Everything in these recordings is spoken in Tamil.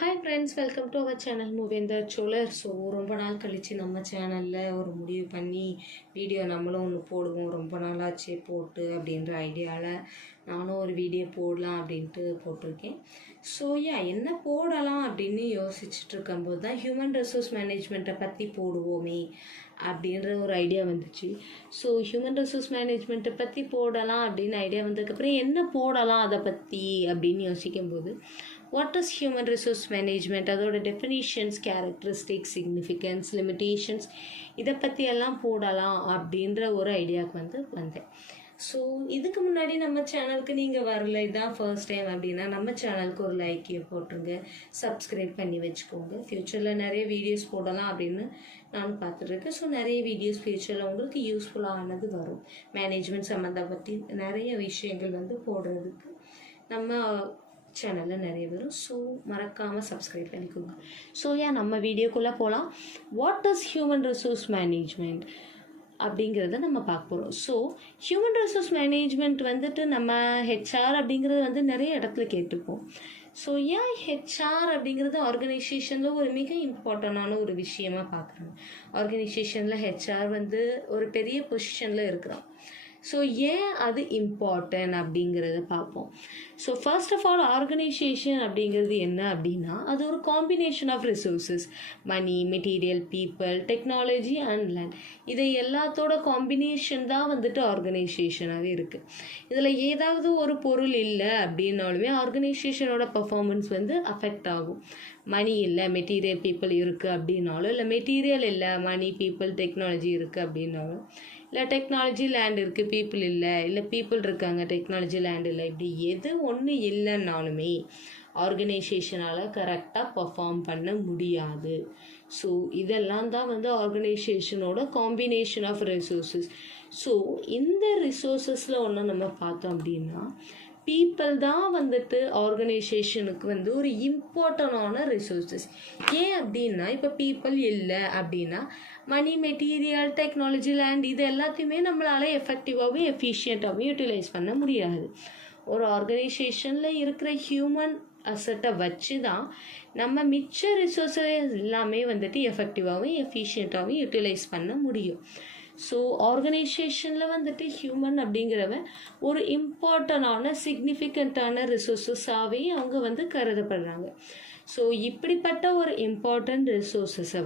Hi friends, welcome to our channel Moovendhar Chozhar. So ரொம்ப நாள் கழித்து நம்ம சேனலில் ஒரு முடிவு பண்ணி வீடியோ நம்மளும் ஒன்று போடுவோம். ரொம்ப நாளாச்சு போட்டு அப்படின்ற ஐடியாவில் நானும் ஒரு வீடியோ போடலாம் அப்படின்ட்டு போட்டிருக்கேன். ஸோ என்ன போடலாம் அப்படின்னு யோசிச்சுட்டு இருக்கும்போது தான் ஹியூமன் ரிசோர்ஸ் மேனேஜ்மெண்ட்டை பற்றி போடுவோமே அப்படின்ற ஒரு ஐடியா வந்துச்சு. ஸோ ஹியூமன் ரிசோர்ஸ் மேனேஜ்மெண்ட்டை பற்றி போடலாம் அப்படின்னு ஐடியா வந்ததுக்கப்புறம் என்ன போடலாம் அதை பற்றி அப்படின்னு யோசிக்கும்போது what is human resource management, அதோட டெஃபினிஷன்ஸ், கேரக்டரிஸ்டிக்ஸ், சிக்னிஃபிகன்ஸ், லிமிட்டேஷன்ஸ், இதை பற்றியெல்லாம் போடலாம் அப்படின்ற ஒரு ஐடியாவுக்கு வந்தேன். ஸோ இதுக்கு முன்னாடி நம்ம சேனலுக்கு நீங்கள் வரல, இதுதான் ஃபர்ஸ்ட் டைம் அப்படின்னா நம்ம சேனலுக்கு ஒரு லைக் போட்டுருங்க, சப்ஸ்கிரைப் பண்ணி வச்சுக்கோங்க. ஃப்யூச்சரில் நிறைய வீடியோஸ் போடலாம் அப்படின்னு நான் பார்த்துட்ருக்கேன். ஸோ நிறைய வீடியோஸ் ஃப்யூச்சரில் உங்களுக்கு யூஸ்ஃபுல்லானது வரும். மேனேஜ்மெண்ட் சம்மந்தப்பட்டு நிறைய விஷயங்கள் போடுறதுக்கு நம்ம சேனலில் நிறைய வரும். ஸோ மறக்காமல் சப்ஸ்கிரைப் பண்ணிக்கோங்க. ஸோ நம்ம வீடியோக்குள்ளே போகலாம். What is human resource management அப்படிங்கிறத நம்ம பார்க்க போகிறோம். ஸோ ஹியூமன் ரிசோர்ஸ் மேனேஜ்மெண்ட் நம்ம ஹெச்ஆர் அப்படிங்கிறது நிறைய இடத்துல கேட்டுப்போம். ஸோ ஹெச்ஆர் அப்படிங்கிறது ஆர்கனைசேஷனில் ஒரு மிக இம்பார்ட்டண்டான ஒரு விஷயமா பார்க்குறாங்க. ஆர்கனைசேஷனில் ஹெச்ஆர் ஒரு பெரிய பொசிஷனில் இருக்கிறோம். ஸோ அது இம்பார்ட்டன்ட் அப்படிங்கிறத பார்ப்போம். So first of all organisation அப்படிங்கிறது என்ன அப்படின்னா அது ஒரு combination of resources, money, material, people, technology and land. இதை எல்லாத்தோட காம்பினேஷன் தான் ஆர்கனைசேஷனாகவே இருக்குது. இதில் ஏதாவது ஒரு பொருள் இல்லை அப்படின்னாலுமே ஆர்கனைசேஷனோட பர்ஃபார்மன்ஸ் அஃபெக்ட் ஆகும். மணி இல்லை, மெட்டீரியல், பீப்புள் இருக்குது அப்படின்னாலும், இல்லை மெட்டீரியல் இல்லை, மணி, பீப்புள், டெக்னாலஜி இருக்குது அப்படின்னாலும், இல்லை டெக்னாலஜி லேண்ட் இருக்குது, பீப்புள் இல்லை, இல்லை பீப்புள் இருக்காங்க, டெக்னாலஜி லேண்ட் இல்லை, இப்படி எது ஒன்று இல்லைன்னாலுமே ஆர்கனைசேஷனால் கரெக்டாக பர்ஃபார்ம் பண்ண முடியாது. ஸோ இதெல்லாம் தான் ஆர்கனைசேஷனோட காம்பினேஷன் ஆஃப் ரிசோர்ஸஸ். ஸோ இந்த ரிசோர்ஸஸில் ஒன்று நம்ம பார்த்தோம் அப்படின்னா பீப்புள் தான் ஆர்கனைசேஷனுக்கு ஒரு இம்பார்ட்டண்டான ரிசோர்ஸஸ். ஏன் அப்படின்னா இப்போ பீப்புள் இல்லை அப்படின்னா மணி, மெட்டீரியல், டெக்னாலஜி, லேண்ட் இது எல்லாத்தையுமே நம்மளால் எஃபெக்டிவாகவும் எஃபிஷியண்ட்டாகவும் யூட்டிலைஸ் பண்ண முடியாது. ஒரு ஆர்கனைசேஷனில் இருக்கிற ஹியூமன் அசட்டை வச்சு தான் நம்ம மிச்ச ரிசோர்ஸஸ் எல்லாமே எஃபெக்டிவாகவும் எஃபிஷியண்ட்டாகவும் யூட்டிலைஸ் பண்ண முடியும். ஸோ ஆர்கனைசேஷனில் ஹியூமன் அப்படிங்கிறவன் ஒரு இம்பார்ட்டண்டான சிக்னிஃபிகண்ட்டான ரிசோர்ஸஸாகவே அவங்க கருதப்படுறாங்க. ஸோ இப்படிப்பட்ட ஒரு இம்பார்ட்டண்ட் ரிசோர்ஸஸை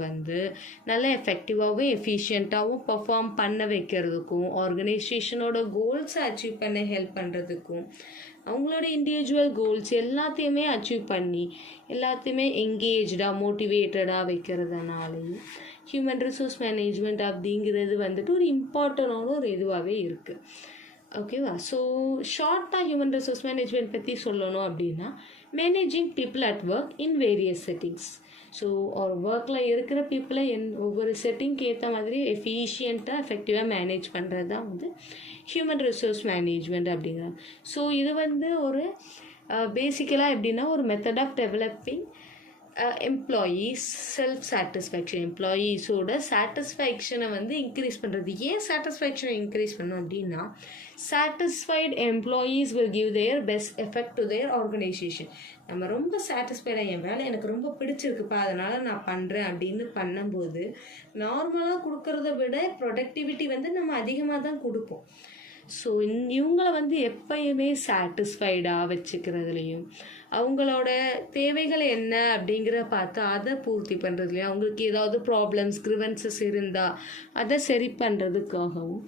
நல்லா எஃபெக்டிவாகவும் எஃபிஷியண்ட்டாகவும் பர்ஃபார்ம் பண்ண வைக்கிறதுக்கும், ஆர்கனைசேஷனோட கோல்ஸை அச்சீவ் பண்ண ஹெல்ப் பண்ணுறதுக்கும், அவங்களோட இண்டிவிஜுவல் கோல்ஸ் எல்லாத்தையுமே அச்சீவ் பண்ணி எல்லாத்தையுமே எங்கேஜ்டாக மோட்டிவேட்டடாக வைக்கிறதுனாலையும் ஹியூமன் ரிசோர்ஸ் மேனேஜ்மெண்ட் அப்படிங்கிறது ஒரு இம்பார்ட்டண்டான ஒரு இதுவாகவே இருக்குது. ஓகேவா? ஸோ ஷார்ட்டாக ஹியூமன் ரிசோர்ஸ் மேனேஜ்மெண்ட் பற்றி சொல்லணும் அப்படின்னா managing people at work in various settings. So ஒரு ஒர்க்கில் இருக்கிற பீப்புளை ஒவ்வொரு செட்டிங்க்கு ஏற்ற மாதிரி எஃபிஷியண்ட்டாக எஃபெக்டிவாக மேனேஜ் பண்ணுறது தான் ஹியூமன் ரிசோர்ஸ் மேனேஜ்மெண்ட் அப்படிங்கிறாங்க. ஸோ இது ஒரு பேசிக்கலாக எப்படின்னா ஒரு method of developing employees self satisfaction, எம்ப்ளாயீஸோட சாட்டிஸ்ஃபேக்ஷனை இன்க்ரீஸ் பண்ணுறது. ஏன் சாட்டிஸ்ஃபேக்ஷனை இன்க்ரீஸ் பண்ணோம் அப்படின்னா satisfied employees will give their best effect to their organisation. நம்ம ரொம்ப சாட்டிஸ்ஃபைடாக என் வேலை எனக்கு ரொம்ப பிடிச்சிருக்குப்பா அதனால் நான் பண்ணுறேன் அப்படின்னு பண்ணும்போது நார்மலாக கொடுக்கறத விட ப்ரொடக்டிவிட்டி நம்ம அதிகமாக தான் கொடுப்போம். ஸோ இவங்களை எப்பயுமே சாட்டிஸ்ஃபைடாக வச்சுக்கிறதுலையும் அவங்களோட தேவைகள் என்ன அப்படிங்கிற பார்த்து அதை பூர்த்தி பண்ணுறதுலையும், அவங்களுக்கு ஏதாவது ப்ராப்ளம்ஸ், கிரிவன்சஸ் இருந்தால் அதை சரி பண்ணுறதுக்காகவும்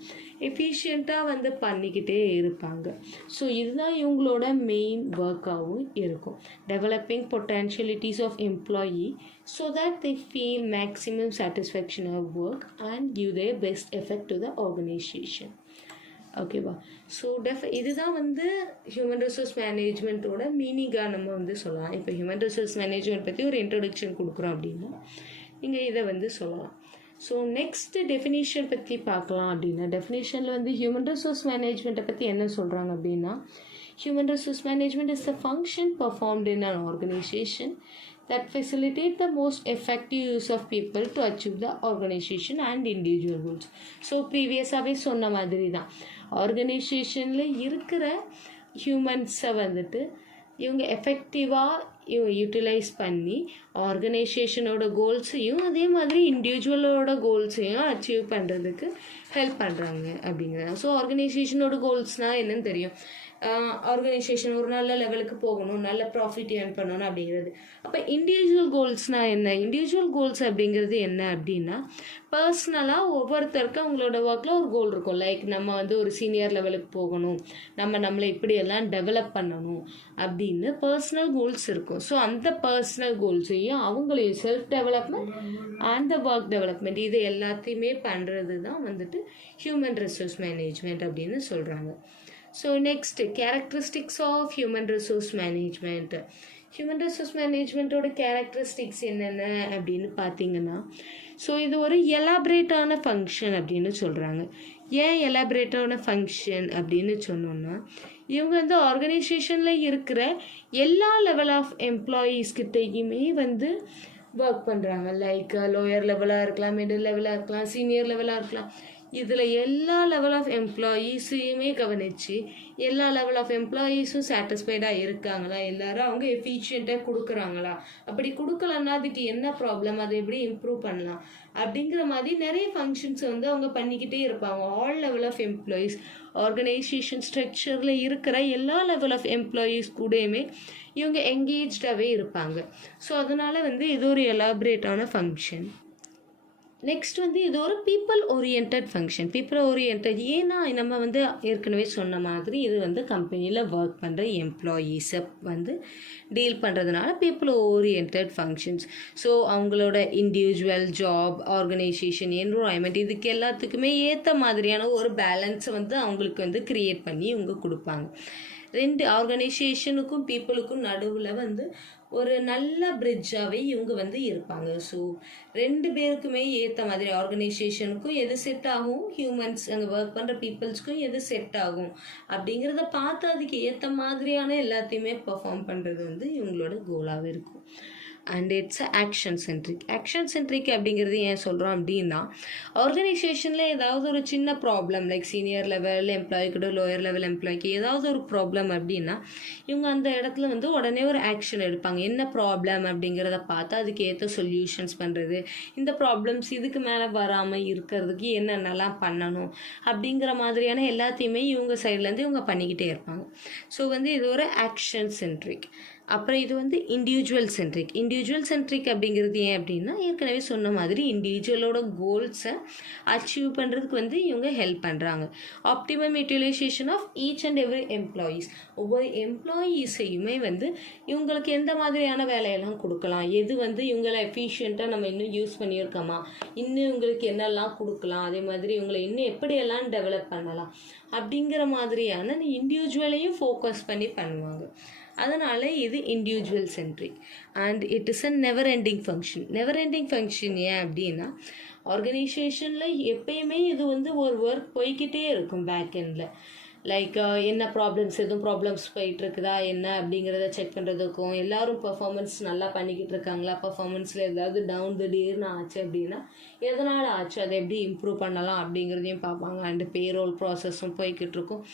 எஃபிஷியண்ட்டாக பண்ணிக்கிட்டே இருப்பாங்க. ஸோ இதுதான் இவங்களோட மெயின் ஒர்க்காகவும் இருக்கும். Developing potentialities of employee so that they feel maximum satisfaction of work and give their best effect to the organisation. ஓகேவா? ஸோ இதுதான் ஹியூமன் ரிசோர்ஸ் மேனேஜ்மெண்ட்டோட மீனிங்காக நம்ம சொல்லலாம். இப்போ ஹியூமன் ரிசோர்ஸ் மேனேஜ்மெண்ட் பற்றி ஒரு இன்ட்ரொடக்ஷன் கொடுக்குறோம் அப்படின்னா நீங்கள் இதை சொல்லலாம். ஸோ நெக்ஸ்ட் டெஃபினேஷன் பற்றி பார்க்கலாம். அப்படின்னா டெஃபினேஷனில் ஹியூமன் ரிசோர்ஸ் மேனேஜ்மெண்ட்டை பற்றி என்ன சொல்கிறாங்க அப்படின்னா human resource management is the function performed in an organization that facilitate the most effective use of people to achieve the organization and individual goals. So previously சொன்ன மாதிரி தான் ஆர்கனைசேஷனில் இருக்கிற ஹியூமன்ஸை இவங்க எஃபெக்டிவாக யூட்டிலைஸ் பண்ணி ஆர்கனைசேஷனோட கோல்ஸையும் அதே மாதிரி இண்டிவிஜுவலோட கோல்ஸையும் அச்சீவ் பண்ணுறதுக்கு ஹெல்ப் பண்ணுறாங்க அப்படிங்கிறது. ஸோ ஆர்கனைசேஷனோட கோல்ஸ்னால் என்னன்னு தெரியும். ஆர்கனைசேஷன் ஒரு நல்ல லெவலுக்கு போகணும், நல்ல ப்ராஃபிட் ஏர்ன் பண்ணணும் அப்படிங்கிறது. அப்போ இண்டிவிஜுவல் கோல்ஸ்னால் என்ன? இண்டிவிஜுவல் கோல்ஸ் அப்படிங்கிறது என்ன அப்படின்னா, பர்சனலாக ஒவ்வொருத்தருக்கும் அவங்களோட ஒர்க்கில் ஒரு கோல் இருக்கும். லைக் நம்ம வந்து ஒரு சீனியர் லெவலுக்கு போகணும், நம்மளை இப்படியெல்லாம் டெவலப் பண்ணணும் அப்படின்னு பர்சனல் கோல்ஸ் இருக்கும். ஸோ அந்த பர்சனல் கோல்ஸையும் அவங்களையும் self development and the work development இது எல்லாத்தையுமே பண்ணுறது தான் வந்துட்டு ஹியூமன் ரிசோர்ஸ் மேனேஜ்மெண்ட் அப்படின்னு சொல்கிறாங்க. So next characteristics of human resource management. Human resource மேனேஜ்மெண்ட்டோட கேரக்டரிஸ்டிக்ஸ் என்னென்ன அப்படின்னு பார்த்தீங்கன்னா, ஸோ இது ஒரு எலாபரேட்டான ஃபங்க்ஷன் அப்படின்னு சொல்கிறாங்க. ஏன் எலாபரேட்டான ஃபங்க்ஷன் அப்படின்னு சொன்னோன்னா, இவங்க வந்து ஆர்கனைசேஷனில் இருக்கிற எல்லா லெவல் ஆஃப் எம்ப்ளாயீஸ்கிட்டையுமே வந்து ஒர்க் பண்ணுறாங்க. லைக் லோயர் லெவலாக இருக்கலாம், மிடில் லெவலாக இருக்கலாம், சீனியர் லெவலாக இருக்கலாம். இதில் எல்லா லெவல் ஆஃப் எம்ப்ளாயீஸையுமே கவனித்து எல்லா லெவல் ஆஃப் எம்ப்ளாயீஸும் சாட்டிஸ்ஃபைடாக இருக்காங்களா, எல்லாரும் அவங்க எஃபிஷியண்ட்டாக கொடுக்குறாங்களா, அப்படி கொடுக்கலன்னா அதுக்கு என்ன ப்ராப்ளம், அதை எப்படி இம்ப்ரூவ் பண்ணலாம் அப்படிங்கிற மாதிரி நிறைய ஃபங்க்ஷன்ஸ் வந்து அவங்க பண்ணிக்கிட்டே இருப்பாங்க. All level of employees organisation ஸ்ட்ரக்சரில் இருக்கிற எல்லா லெவல் ஆஃப் எம்ப்ளாயீஸ் கூடயுமே இவங்க என்கேஜ்டாகவே இருப்பாங்க. ஸோ அதனால் வந்து இது ஒரு எலாபரேட்டான ஃபங்க்ஷன். நெக்ஸ்ட் வந்து இது ஒரு people orient function. People orient ஏன்னா நம்ம வந்து ஏற்கனவே சொன்ன மாதிரி இது வந்து கம்பெனியில் ஒர்க் பண்ணுற எம்ப்ளாயீஸை வந்து டீல் பண்ணுறதுனால பீப்புள் ஓரியன்ட் ஃபங்க்ஷன்ஸ். ஸோ அவங்களோட இண்டிவிஜுவல் ஜாப், ஆர்கனைசேஷன், என்விரான்மெண்ட் இதுக்கு எல்லாத்துக்குமே ஏற்ற மாதிரியான ஒரு பேலன்ஸை வந்து அவங்களுக்கு வந்து க்ரியேட் பண்ணி இவங்க கொடுப்பாங்க. ரெண்டு ஆர்கனைசேஷனுக்கும் பீப்புளுக்கும் நடுவில் வந்து ஒரு நல்ல பிரிட்ஜாகவே இவங்க வந்து இருப்பாங்க. ஸோ ரெண்டு பேருக்குமே ஏற்ற மாதிரி ஆர்கனைசேஷனுக்கும் எது செட் ஆகும், ஹியூமன்ஸ் அங்கே ஒர்க் பண்ணுற பீப்புள்ஸ்க்கும் எது செட் ஆகும் அப்படிங்கிறத பார்த்து அதுக்கு ஏற்ற மாதிரியான எல்லாத்தையுமே பெர்ஃபார்ம் பண்ணுறது வந்து இவங்களோட கோலாகவே இருக்கும். And it's action centric. Action centric அப்படிங்கிறது ஏன் சொல்கிறோம் அப்படின்னா, ஆர்கனைசேஷனில் ஏதாவது ஒரு சின்ன problem like senior level employee கூட லோயர் லெவல் எம்ப்ளாய்க்கு ஏதாவது ஒரு ப்ராப்ளம் அப்படின்னா இவங்க அந்த இடத்துல வந்து உடனே ஒரு ஆக்ஷன் எடுப்பாங்க. என்ன ப்ராப்ளம் அப்படிங்கிறத பார்த்து அதுக்கு ஏற்ற சொல்யூஷன்ஸ் பண்ணுறது, இந்த ப்ராப்ளம்ஸ் இதுக்கு மேலே வராமல் இருக்கிறதுக்கு என்னென்னலாம் பண்ணணும் அப்படிங்கிற மாதிரியான எல்லாத்தையுமே இவங்க சைட்லேருந்து இவங்க பண்ணிக்கிட்டே இருப்பாங்க. ஸோ வந்து இது ஒரு ஆக்ஷன் சென்ட்ரிக். அப்புறம் இது வந்து இண்டிவிஜுவல் சென்ட்ரிக். இண்டிவிஜுவல் சென்ட்ரிக் அப்படிங்கிறது ஏன் அப்படின்னா, ஏற்கனவே சொன்ன மாதிரி இண்டிவிஜுவலோட கோல்ஸை அச்சீவ் பண்ணுறதுக்கு வந்து இவங்க ஹெல்ப் பண்ணுறாங்க. Optimum utilisation of each and every employees. ஒவ்வொரு எம்ப்ளாயீஸையுமே வந்து இவங்களுக்கு எந்த மாதிரியான வேலையெல்லாம் கொடுக்கலாம், எது வந்து இவங்களை எஃபிஷியண்ட்டாக நம்ம இன்னும் யூஸ் பண்ணியிருக்கோமா, இன்னும் இவங்களுக்கு என்னெல்லாம் கொடுக்கலாம், அதே மாதிரி இவங்களை இன்னும் எப்படியெல்லாம் டெவலப் பண்ணலாம் அப்படிங்கிற மாதிரியான இண்டிவிஜுவலையும் ஃபோக்கஸ் பண்ணி பண்ணுவாங்க. அதனால் இது individual centric. And it is a never ending function. Never ending function ஏன் அப்படின்னா, ஆர்கனைசேஷனில் எப்பயுமே இது வந்து ஒரு ஒர்க் போய்கிட்டே இருக்கும் பேக் எண்டில். லைக் என்ன ப்ராப்ளம்ஸ், எதுவும் ப்ராப்ளம்ஸ் போயிட்டுருக்குதா என்ன அப்படிங்கிறத செக் பண்ணுறதுக்கும், எல்லோரும் பர்ஃபார்மன்ஸ் நல்லா பண்ணிக்கிட்டு இருக்காங்களா, பர்ஃபார்மன்ஸில் ஏதாவது டவுன் திடீர்னு ஆச்சு அப்படின்னா எதனால் ஆச்சு, அதை எப்படி இம்ப்ரூவ் பண்ணலாம் அப்படிங்கிறதையும் பார்ப்பாங்க. அண்டு பேரோல் ப்ராசஸும் போய்கிட்டு இருக்கும்.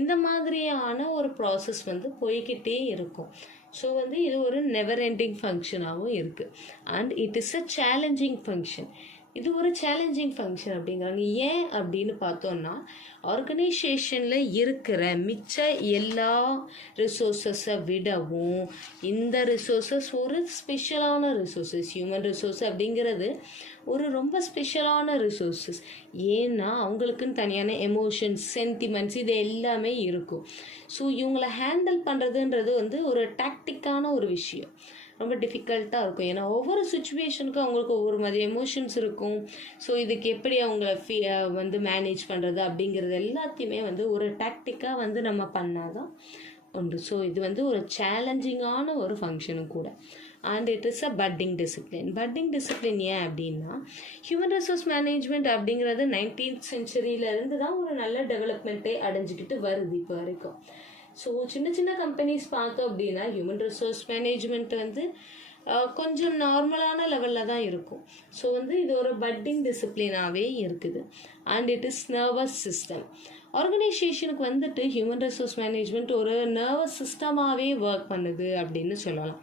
இந்த மாதிரியான ஒரு ப்ராசஸ் வந்து போய்கிட்டே இருக்கும். ஸோ வந்து இது ஒரு நெவர் எண்டிங் ஃபங்க்ஷனாகவும் இருக்குது. And it is a challenging function. இது ஒரு சேலஞ்சிங் ஃபங்க்ஷன் அப்படிங்கிறாங்க. ஏன் அப்படின்னு பார்த்தோன்னா, ஆர்கனைசேஷனில் இருக்கிற மிச்ச எல்லா ரிசோர்ஸஸை விடவும் இந்த ரிசோர்ஸஸ் ஒரு ஸ்பெஷலான ரிசோர்ஸஸ். ஹியூமன் ரிசோர்ஸ் அப்படிங்கிறது ஒரு ரொம்ப ஸ்பெஷலான ரிசோர்ஸஸ். ஏன்னா அவங்களுக்குன்னு தனியான எமோஷன்ஸ், சென்டிமெண்ட்ஸ் இது எல்லாமே இருக்கும். ஸோ இவங்களை ஹேண்டில் பண்ணுறதுன்றது வந்து ஒரு டாக்டிக்கான ஒரு விஷயம், ரொம்ப டிஃபிகல்ட்டாக இருக்கும். ஏன்னா ஒவ்வொரு சுச்சுவேஷனுக்கும் அவங்களுக்கு ஒவ்வொரு மாதிரி எமோஷன்ஸ் இருக்கும். ஸோ இதுக்கு எப்படி அவங்கள வந்து மேனேஜ் பண்ணுறது அப்படிங்கிறது எல்லாத்தையுமே வந்து ஒரு டாக்டிக்காக வந்து நம்ம பண்ணால் தான் உண்டு. ஸோ இது வந்து ஒரு சேலஞ்சிங்கான ஒரு ஃபங்க்ஷனும் கூட. And it is a budding discipline. Budding discipline ஏன் அப்படின்னா, ஹியூமன் ரிசோர்ஸ் மேனேஜ்மெண்ட் அப்படிங்கிறது 19th centuryலேருந்து தான் ஒரு நல்ல டெவலப்மெண்ட்டே அடைஞ்சிக்கிட்டு வருது இப்போ வரைக்கும். ஸோ சின்ன சின்ன கம்பெனிஸ் பார்த்தோம் அப்படின்னா ஹியூமன் ரிசோர்ஸ் மேனேஜ்மெண்ட் வந்து கொஞ்சம் நார்மலான லெவலில் தான் இருக்கும். ஸோ வந்து இது ஒரு பட்டிங் டிசிப்ளினாகவே இருக்குது. And it is nervous system. ஆர்கனைசேஷனுக்கு வந்துட்டு ஹியூமன் ரிசோர்ஸ் மேனேஜ்மெண்ட் ஒரு நர்வஸ் சிஸ்டமாகவே ஒர்க் பண்ணுது அப்படின்னு சொல்லலாம்.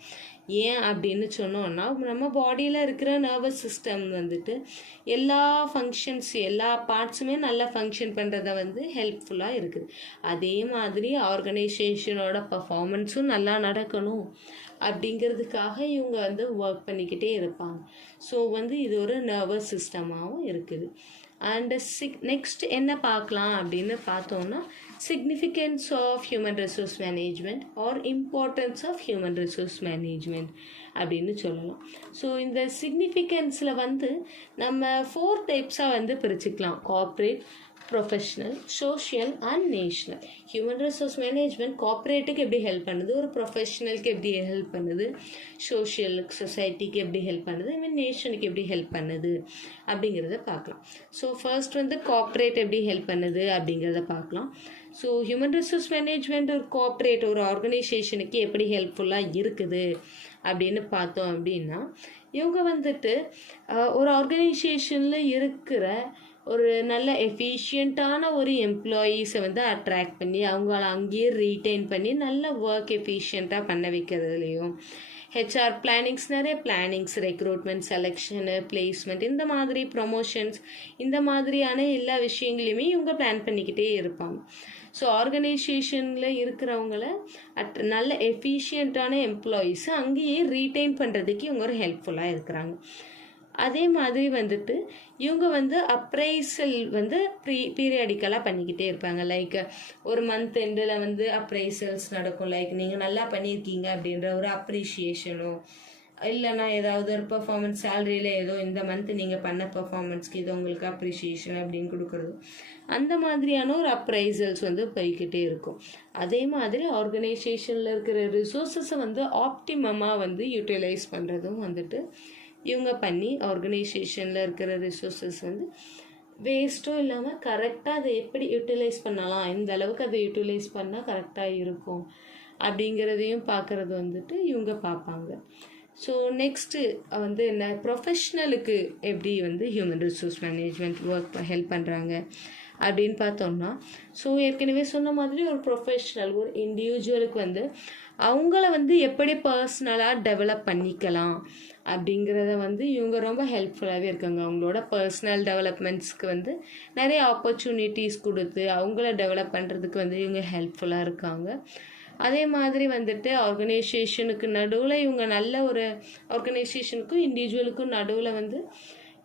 ஏன் அப்படின்னு சொன்னோன்னா, நம்ம பாடியில் இருக்கிற நர்வஸ் சிஸ்டம் வந்துட்டு எல்லா ஃபங்க்ஷன்ஸ் எல்லா பார்ட்ஸுமே நல்லா ஃபங்க்ஷன் பண்ணுறத வந்து ஹெல்ப்ஃபுல்லாக இருக்குது. அதே மாதிரி ஆர்கனைசேஷனோட பர்ஃபார்மன்ஸும் நல்லா நடக்கணும் அப்படிங்கிறதுக்காக இவங்க வந்து ஒர்க் பண்ணிக்கிட்டே இருப்பாங்க. ஸோ வந்து இது ஒரு நர்வஸ் சிஸ்டமாகவும் இருக்குது. அண்டு நெக்ஸ்ட் என்ன பார்க்கலாம் அப்படின்னு பார்த்தோன்னா, significance of human resource management or importance of human resource management அப்படின்னு சொல்லலாம். ஸோ இந்த சிக்னிஃபிகன்ஸில் வந்து நம்ம 4 டைப்ஸாக வந்து பிரிச்சுக்கலாம்: corporate, professional, social and national. Human resource management கார்ப்பரேட்டுக்கு எப்படி ஹெல்ப் பண்ணுது, ஒரு ப்ரொஃபஷ்னலுக்கு எப்படி ஹெல்ப் பண்ணுது, சோஷியலுக்கு சொசைட்டிக்கு எப்படி ஹெல்ப் பண்ணுது, ஐ நேஷனுக்கு எப்படி ஹெல்ப் பண்ணுது அப்படிங்கிறத பார்க்கலாம். ஸோ ஃபர்ஸ்ட் வந்து கார்ப்பரேட் எப்படி ஹெல்ப் பண்ணுது அப்படிங்கிறத பார்க்கலாம். ஸோ ஹியூமன் ரிசோர்ஸ் மேனேஜ்மெண்ட் ஒரு கார்ப்பரேட் ஒரு ஆர்கனைசேஷனுக்கு எப்படி ஹெல்ப்ஃபுல்லாக இருக்குது அப்படின்னு பார்த்தோம் அப்படின்னா, இவங்க வந்துட்டு ஒரு ஆர்கனைசேஷனில் இருக்கிற ஒரு நல்ல எஃபிஷியண்ட்டான ஒரு எம்ப்ளாயீஸை வந்து அட்ராக்ட் பண்ணி அவங்கள அங்கேயே ரீட்டைன் பண்ணி நல்ல ஒர்க் எஃபிஷியண்ட்டாக பண்ண வைக்கிறதுலையும், ஹெச்ஆர் பிளானிங்ஸ் நிறைய பிளானிங்ஸ், ரெக்ரூட்மெண்ட், செலெக்ஷனு, பிளேஸ்மெண்ட், இந்த மாதிரி ப்ரொமோஷன்ஸ், இந்த மாதிரியான எல்லா விஷயங்களையுமே இவங்க பிளான் பண்ணிக்கிட்டே இருப்பாங்க. ஸோ ஆர்கனைசேஷனில் இருக்கிறவங்கள நல்ல எஃபிஷியண்ட்டான எம்ப்ளாயீஸை அங்கேயே ரீட்டைன் பண்ணுறதுக்கு இவங்க ஒரு ஹெல்ப்ஃபுல்லாக இருக்கிறாங்க. அதே மாதிரி வந்துட்டு இவங்க வந்து அப்ரைசல் வந்து பீரியாடிக்கலாக பண்ணிக்கிட்டே இருப்பாங்க. லைக் ஒரு மந்த் எண்டில் வந்து அப்ரைசல்ஸ் நடக்கும். லைக் நீங்கள் நல்லா பண்ணியிருக்கீங்க அப்படின்ற ஒரு அப்ரிஷியேஷனோ, இல்லைனா ஏதாவது ஒரு பெர்ஃபார்மன்ஸ் சேலரியில் ஏதோ இந்த மந்த் நீங்கள் பண்ண பெர்ஃபார்மன்ஸ்க்கு இது உங்களுக்கு அப்ரிஷியேஷன் அப்படின்னு கொடுக்குறது, அந்த மாதிரியான ஒரு அப்ரைசல்ஸ் வந்து போய்கிட்டே இருக்கும். அதே மாதிரி ஆர்கனைசேஷனில் இருக்கிற ரிசோர்ஸஸை வந்து ஆப்டிமமாக வந்து யூட்டிலைஸ் பண்ணுறதும் வந்துட்டு இவங்க பண்ணி ஆர்கனைசேஷனில் இருக்கிற ரிசோர்ஸஸ் வந்து வேஸ்ட்டும் இல்லாமல் கரெக்டாக அதை எப்படி யூட்டிலைஸ் பண்ணலாம், இந்த அளவுக்கு அதை யூட்டிலைஸ் பண்ணால் கரெக்டாக இருக்கும் அப்படிங்கிறதையும் பார்க்குறது வந்துட்டு இவங்க பார்ப்பாங்க. ஸோ நெக்ஸ்ட்டு வந்து என்ன, ப்ரொஃபஷ்னலுக்கு எப்படி வந்து human resource management work help பண்ணுறாங்க அப்படின்னு பார்த்தோம்னா, ஸோ ஏற்கனவே சொன்ன மாதிரி ஒரு ப்ரொஃபஷ்னல் ஒரு இண்டிவிஜுவலுக்கு வந்து அவங்கள வந்து எப்படி பர்சனலாக டெவலப் பண்ணிக்கலாம் அப்படிங்கிறத வந்து இவங்க ரொம்ப ஹெல்ப்ஃபுல்லாகவே இருக்காங்க. அவங்களோட பர்சனல் டெவலப்மெண்ட்ஸ்க்கு வந்து நிறைய ஆப்பர்ச்சுனிட்டிஸ் கொடுத்து அவங்கள டெவலப் பண்ணுறதுக்கு வந்து இவங்க ஹெல்ப்ஃபுல்லாக இருக்காங்க. அதே மாதிரி வந்துட்டு ஆர்கனைசேஷனுக்கு நடுவில் இவங்க நல்ல ஒரு ஆர்கனைசேஷனுக்கும் இண்டிவிஜுவலுக்கும் நடுவில் வந்து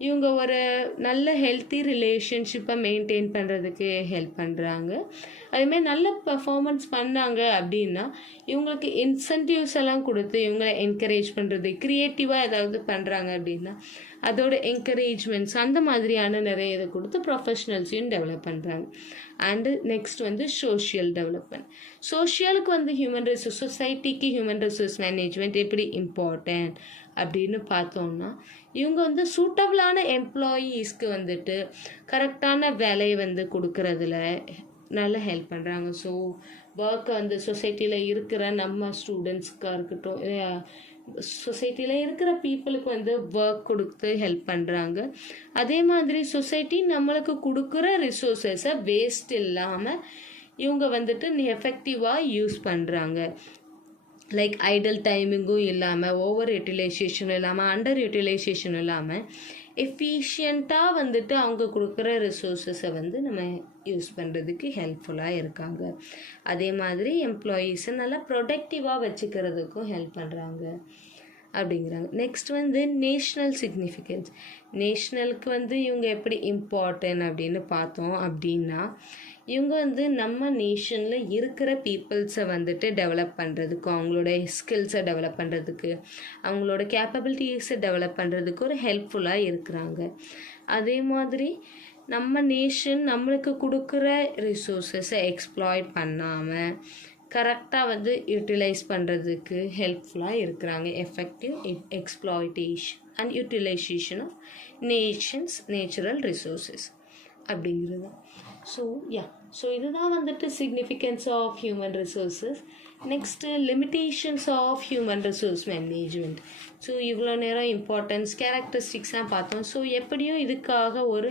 இவங்க ஒரு நல்ல ஹெல்த்தி ரிலேஷன்ஷிப்பை மெயின்டைன் பண்ணுறதுக்கு ஹெல்ப் பண்ணுறாங்க. அதேமாதிரி நல்ல பர்ஃபார்மன்ஸ் பண்ணாங்க அப்படின்னா இவங்களுக்கு இன்சென்டிவ்ஸ் எல்லாம் கொடுத்து இவங்களை என்கரேஜ் பண்ணுறது, க்ரியேட்டிவாக ஏதாவது பண்ணுறாங்க அப்படின்னா அதோட என்கரேஜ்மெண்ட்ஸ் அந்த மாதிரியான நிறைய இதை கொடுத்து ப்ரொஃபஷ்னல்ஸையும் டெவலப் பண்ணுறாங்க. அண்டு நெக்ஸ்ட் வந்து சோஷியல் டெவலப்மெண்ட். சோஷியலுக்கு வந்து சொசைட்டிக்கு ஹியூமன் ரிசோர்ஸ் மேனேஜ்மெண்ட் எப்படி இம்பார்ட்டன்ட் அப்படின்னு பார்த்தோம்னா, இவங்க வந்து சூட்டபிளான எம்ப்ளாயீஸ்க்கு வந்துட்டு கரெக்டான வேலையை வந்து கொடுக்கறதுல நல்ல ஹெல்ப் பண்ணுறாங்க. ஸோ ஒர்க்கை வந்து சொசைட்டியில் இருக்கிற நம்ம ஸ்டூடெண்ட்ஸ்க்காக இருக்கட்டும், சொசைட்டியில் இருக்கிற பீப்புளுக்கு வந்து ஒர்க் கொடுத்து ஹெல்ப் பண்ணுறாங்க. அதே மாதிரி சொசைட்டி நம்மளுக்கு கொடுக்குற ரிசோர்ஸஸை வேஸ்ட் இல்லாமல் இவங்க வந்துட்டு எஃபெக்டிவாக யூஸ் பண்ணுறாங்க. லைக் ஐடல் டைமிங்கும் இல்லாமல், ஓவர் யூட்டிலைசேஷனும் இல்லாமல், அண்டர் யூட்டிலைசேஷனும் இல்லாமல் எஃபிஷியண்ட்டாக வந்துட்டு அவங்க கொடுக்குற ரிசோர்ஸஸை வந்து நம்ம யூஸ் பண்ணுறதுக்கு ஹெல்ப்ஃபுல்லாக இருக்காங்க. அதே மாதிரி எம்ப்ளாயீஸை நல்லா ப்ரொடக்டிவாக வச்சுக்கிறதுக்கும் ஹெல்ப் பண்ணுறாங்க அப்படிங்கிறாங்க. நெக்ஸ்ட் வந்து நேஷ்னல் சிக்னிஃபிகன்ஸ். நேஷ்னலுக்கு வந்து இவங்க எப்படி இம்பார்ட்டன்ட் அப்படின்னு பார்த்தோம் அப்படின்னா, இவங்க வந்து நம்ம நேஷனில் இருக்கிற பீப்புள்ஸை வந்துட்டு டெவலப் பண்ணுறதுக்கும், அவங்களோட ஸ்கில்ஸை டெவலப் பண்ணுறதுக்கு, அவங்களோட கேப்பபிலிட்டிஸை டெவலப் பண்ணுறதுக்கு ஒரு ஹெல்ப்ஃபுல்லாக இருக்கிறாங்க. அதே மாதிரி நம்ம நேஷன் நம்மளுக்கு கொடுக்குற ரிசோர்ஸஸை எக்ஸ்ப்ளாய்ட் பண்ணாமல் கரெக்டாக வந்து யூட்டிலைஸ் பண்ணுறதுக்கு ஹெல்ப்ஃபுல்லாக இருக்கிறாங்க. Effective exploitation and utilisation of natural resources அப்படிங்கிறது தான். ஸோ இதுதான் வந்துட்டு significance of human resources. Next limitations of human resource management. So இவ்வளோ நேரம் இம்பார்ட்டன்ஸ் கேரக்டரிஸ்டிக்ஸ்லாம் பார்த்தோம். ஸோ எப்படியும் இதுக்காக ஒரு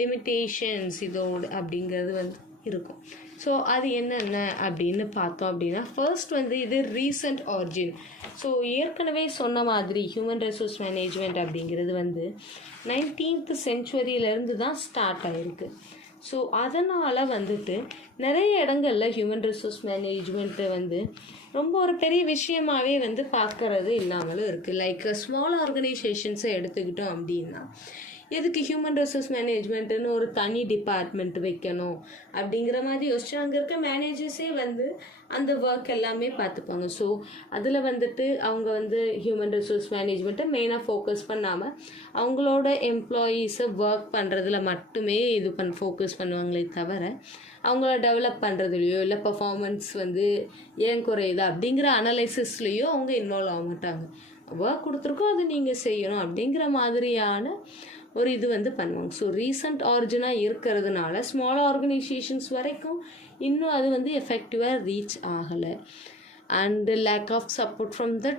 லிமிட்டேஷன்ஸ் இதோடு அப்படிங்கிறது வந்து இருக்கும். ஸோ அது என்னென்ன அப்படின்னு பார்த்தோம் அப்படின்னா, ஃபர்ஸ்ட் வந்து இது ரீசன்ட் ஆரிஜின். ஸோ ஏற்கனவே சொன்ன மாதிரி ஹியூமன் ரிசோர்ஸ் மேனேஜ்மெண்ட் அப்படிங்கிறது வந்து 19th செஞ்சுரியிலேருந்து தான் ஸ்டார்ட் ஆகிருக்கு. ஸோ அதனால் வந்துட்டு நிறைய இடங்களில் ஹியூமன் ரிசோர்ஸ் மேனேஜ்மெண்ட்டை வந்து ரொம்ப ஒரு பெரிய விஷயமாகவே வந்து பார்க்கறது இல்லாமலும் இருக்குது. லைக் ஸ்மால் ஆர்கனைசேஷன்ஸை எடுத்துக்கிட்டோம் அப்படின்னா, எதுக்கு ஹியூமன் ரிசோர்ஸ் மேனேஜ்மெண்ட்டுன்னு ஒரு தனி டிபார்ட்மெண்ட் வைக்கணும் அப்படிங்கிற மாதிரி யோசிச்சு அங்கே இருக்க மேனேஜர்ஸே வந்து அந்த ஒர்க் எல்லாமே பார்த்துப்பாங்க. ஸோ அதில் வந்துட்டு அவங்க வந்து ஹியூமன் ரிசோர்ஸ் மேனேஜ்மெண்ட்டை மெயினாக ஃபோக்கஸ் பண்ணாமல் அவங்களோட எம்ப்ளாயீஸை ஒர்க் பண்ணுறதுல மட்டுமே ஃபோக்கஸ் பண்ணுவாங்களே தவிர அவங்கள டெவலப் பண்ணுறதுலையோ இல்லை பர்ஃபார்மன்ஸ் வந்து ஏன் குறையுது அப்படிங்கிற அனலைசிஸ்லேயோ அவங்க இன்வால்வ் ஆக மாட்டாங்க. ஒர்க் கொடுத்துருக்கோம், அது நீங்கள் செய்யணும் அப்படிங்கிற மாதிரியான ஒரு இது வந்து பண்ணுவாங்க. ஸோ ரீசன்ட் ஆரிஜினாக இருக்கிறதுனால ஸ்மால் ஆர்கனைசேஷன்ஸ் வரைக்கும் இன்னும் அது வந்து எஃபெக்டிவாக ரீச் ஆகலை. And lack of support from the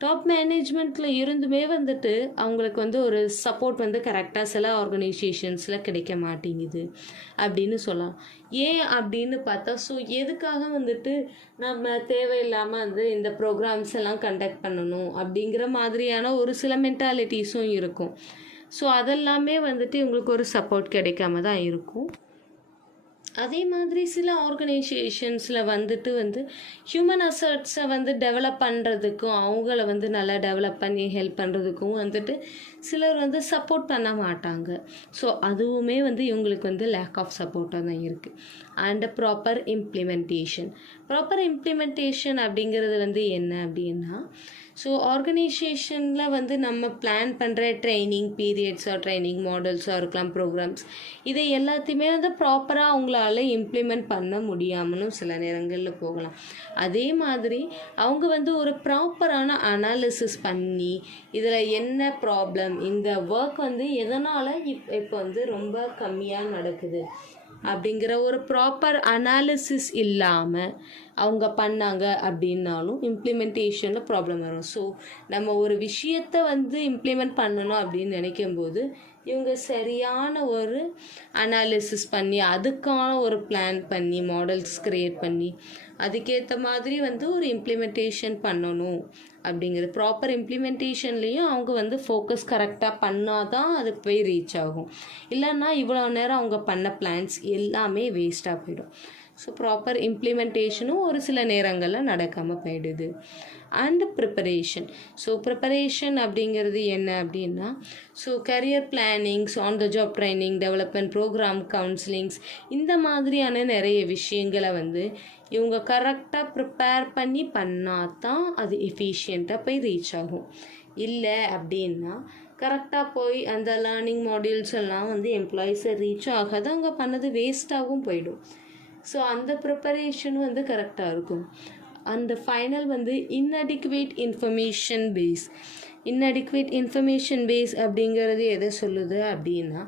top மேனேஜ்மெண்ட்டில் இருந்துமே வந்துட்டு அவங்களுக்கு வந்து ஒரு சப்போர்ட் வந்து கரெக்டாக சில ஆர்கனைசேஷன்ஸில் கிடைக்க மாட்டேங்குது அப்படின்னு சொல்லலாம். ஏன் அப்படின்னு பார்த்தா, ஸோ எதுக்காக வந்துட்டு நம்ம தேவையில்லாமல் வந்து இந்த ப்ரோக்ராம்ஸ் எல்லாம் கண்டக்ட் பண்ணணும் அப்படிங்கிற மாதிரியான ஒரு சில மென்டாலிட்டிஸும் இருக்கும். ஸோ அதெல்லாமே வந்துட்டு இவங்களுக்கு ஒரு சப்போர்ட் கிடைக்காம தான் இருக்கும். அதே மாதிரி சில ஆர்கனைசேஷன்ஸில் வந்துட்டு வந்து ஹியூமன் அசட்ஸை வந்து டெவலப் பண்ணுறதுக்கும் அவங்கள வந்து நல்லா டெவலப் பண்ணி ஹெல்ப் பண்ணுறதுக்கும் வந்துட்டு சிலர் வந்து சப்போர்ட் பண்ண மாட்டாங்க. ஸோ அதுவுமே வந்து இவங்களுக்கு வந்து லேக் ஆஃப் சப்போர்ட்டாக தான் இருக்குது. அண்ட் ப்ராப்பர் இம்ப்ளிமெண்டேஷன் அப்படிங்கிறது வந்து என்ன அப்படின்னா, ஸோ ஆர்கனைசேஷனில் வந்து நம்ம பிளான் பண்ணுற ட்ரைனிங் பீரியட்ஸாக ட்ரைனிங் மாடல்ஸாக இருக்கலாம், ப்ரோக்ராம்ஸ், இதை எல்லாத்தையுமே வந்து ப்ராப்பராக அவங்களால இம்ப்ளிமெண்ட் பண்ண முடியாமலும் சில நேரங்களில் போகலாம். அதே மாதிரி அவங்க வந்து ஒரு ப்ராப்பரான அனாலிசிஸ் பண்ணி இதில் என்ன ப்ராப்ளம், இந்த ஒர்க் வந்து எதனால் இப்போ வந்து ரொம்ப கம்மியாக நடக்குது அப்படிங்கிற ஒரு ப்ராப்பர் அனாலிசிஸ் இல்லாமல் அவங்க பண்ணாங்க அப்படின்னாலும் இம்ப்ளிமெண்டேஷனில் ப்ராப்ளம் வரும். ஸோ நம்ம ஒரு விஷயத்தை வந்து இம்ப்ளிமெண்ட் பண்ணணும் அப்படின்னு நினைக்கும்போது இவங்க சரியான ஒரு அனாலிசிஸ் பண்ணி அதுக்கான ஒரு பிளான் பண்ணி மாடல்ஸ் க்ரியேட் பண்ணி அதுக்கேற்ற மாதிரி வந்து ஒரு இம்ப்ளிமெண்டேஷன் பண்ணணும். அப்படிங்கிறது ப்ராப்பர் இம்ப்ளிமெண்டேஷன்லேயும் அவங்க வந்து ஃபோக்கஸ் கரெக்டாக பண்ணால் தான் அது போய் ரீச் ஆகும். இல்லைன்னா இவ்வளோ நேரம் அவங்க பண்ண பிளான்ஸ் எல்லாமே வேஸ்ட்டாக போயிடும். ஸோ ப்ராப்பர் இம்ப்ளிமெண்டேஷனும் ஒரு சில நேரங்களில் நடக்காமல் போயிடுது. அண்ட் ப்ரிப்பரேஷன் அப்படிங்கிறது என்ன அப்படின்னா, so career plannings, on the job training, development programme, counsellings, இந்த மாதிரியான நிறைய விஷயங்களை வந்து இவங்க கரெக்டாக ப்ரிப்பேர் பண்ணி பண்ணால் தான் அது எஃபிஷியண்ட்டாக போய் ரீச் ஆகும். இல்லை அப்படின்னா கரெக்டாக போய் அந்த லேர்னிங் மாடியூல்ஸ் எல்லாம் வந்து எம்ப்ளாயீஸை ரீச் ஆகாது, அவங்க பண்ணது வேஸ்ட்டாகவும் போயிடும். ஸோ அந்த ப்ரிப்பரேஷனும் வந்து கரெக்டாக இருக்கும். அந்த ஃபைனல் வந்து இன்அடிக்குவேட் இன்அடிக்குவேட் பேஸ் அப்படிங்கிறது எதை சொல்லுது அப்படின்னா,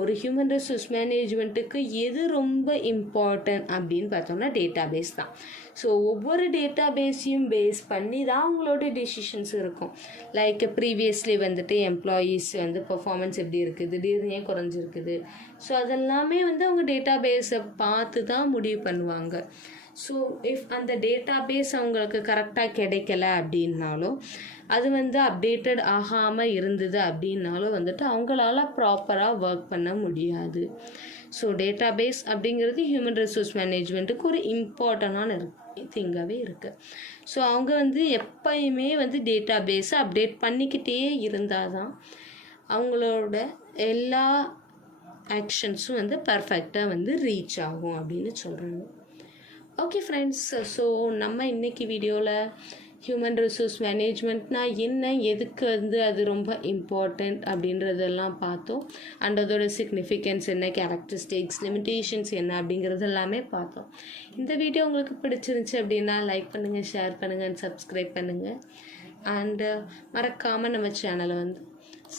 ஒரு ஹியூமன் ரிசோர்ஸ் மேனேஜ்மெண்ட்டுக்கு எது ரொம்ப இம்பார்ட்டன்ட் அப்படின்னு பார்த்தோம்னா டேட்டா பேஸ் தான். ஸோ ஒவ்வொரு டேட்டா பேஸையும் பேஸ் பண்ணி தான் அவங்களோட டெசிஷன்ஸ் இருக்கும். லைக் ப்ரீவியஸ்லி வந்துட்டு எம்ப்ளாயீஸ் வந்து பர்ஃபார்மன்ஸ் எப்படி இருக்குது, திடீர்னு ஏன் குறைஞ்சிருக்குது, ஸோ அதெல்லாமே வந்து அவங்க டேட்டா பேஸை பார்த்து தான் முடிவு பண்ணுவாங்க. ஸோ இஃப் அந்த டேட்டா பேஸ் அவங்களுக்கு கரெக்டாக கிடைக்கல அப்படின்னாலும், அது வந்து அப்டேட்டட் ஆகாமல் இருந்தது அப்படின்னாலும் வந்துட்டு அவங்களால ப்ராப்பராக ஒர்க் பண்ண முடியாது. ஸோ டேட்டா பேஸ் அப்படிங்கிறது ஹியூமன் ரிசோர்ஸ் மேனேஜ்மெண்ட்டுக்கு ஒரு இம்பார்ட்டண்டான திங்காகவே இருக்குது. ஸோ அவங்க வந்து எப்பயுமே வந்து டேட்டா பேஸை அப்டேட் பண்ணிக்கிட்டே இருந்தால் தான் அவங்களோட எல்லா ஆக்ஷன்ஸும் வந்து பர்ஃபெக்டாக வந்து ரீச் ஆகும் அப்படின்னு சொல்கிறாங்க. ஓகே ஃப்ரெண்ட்ஸ், ஸோ நம்ம இன்றைக்கி வீடியோவில் ஹியூமன் ரிசோர்ஸ் மேனேஜ்மெண்ட்னா என்ன, எதுக்கு வந்து அது ரொம்ப இம்பார்ட்டண்ட் அப்படின்றதெல்லாம் பார்த்தோம். அண்ட் அதோட சிக்னிஃபிகன்ஸ் என்ன, கேரக்டரிஸ்டிக்ஸ், லிமிட்டேஷன்ஸ் என்ன அப்படிங்கிறது எல்லாமே பார்த்தோம். இந்த வீடியோ உங்களுக்கு பிடிச்சிருந்துச்சு அப்படின்னா லைக் பண்ணுங்கள், ஷேர் பண்ணுங்கள் அண்ட் சப்ஸ்கிரைப் பண்ணுங்கள். அண்டு மறக்காமல் நம்ம சேனலை வந்து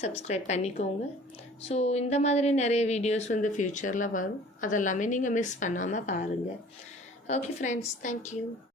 சப்ஸ்கிரைப் பண்ணிக்கோங்க. ஸோ இந்த மாதிரி நிறைய வீடியோஸ் வந்து ஃப்யூச்சரில் வரும், அதெல்லாமே நீங்கள் மிஸ் பண்ணாமல் பாருங்கள். Okay friends, thank you.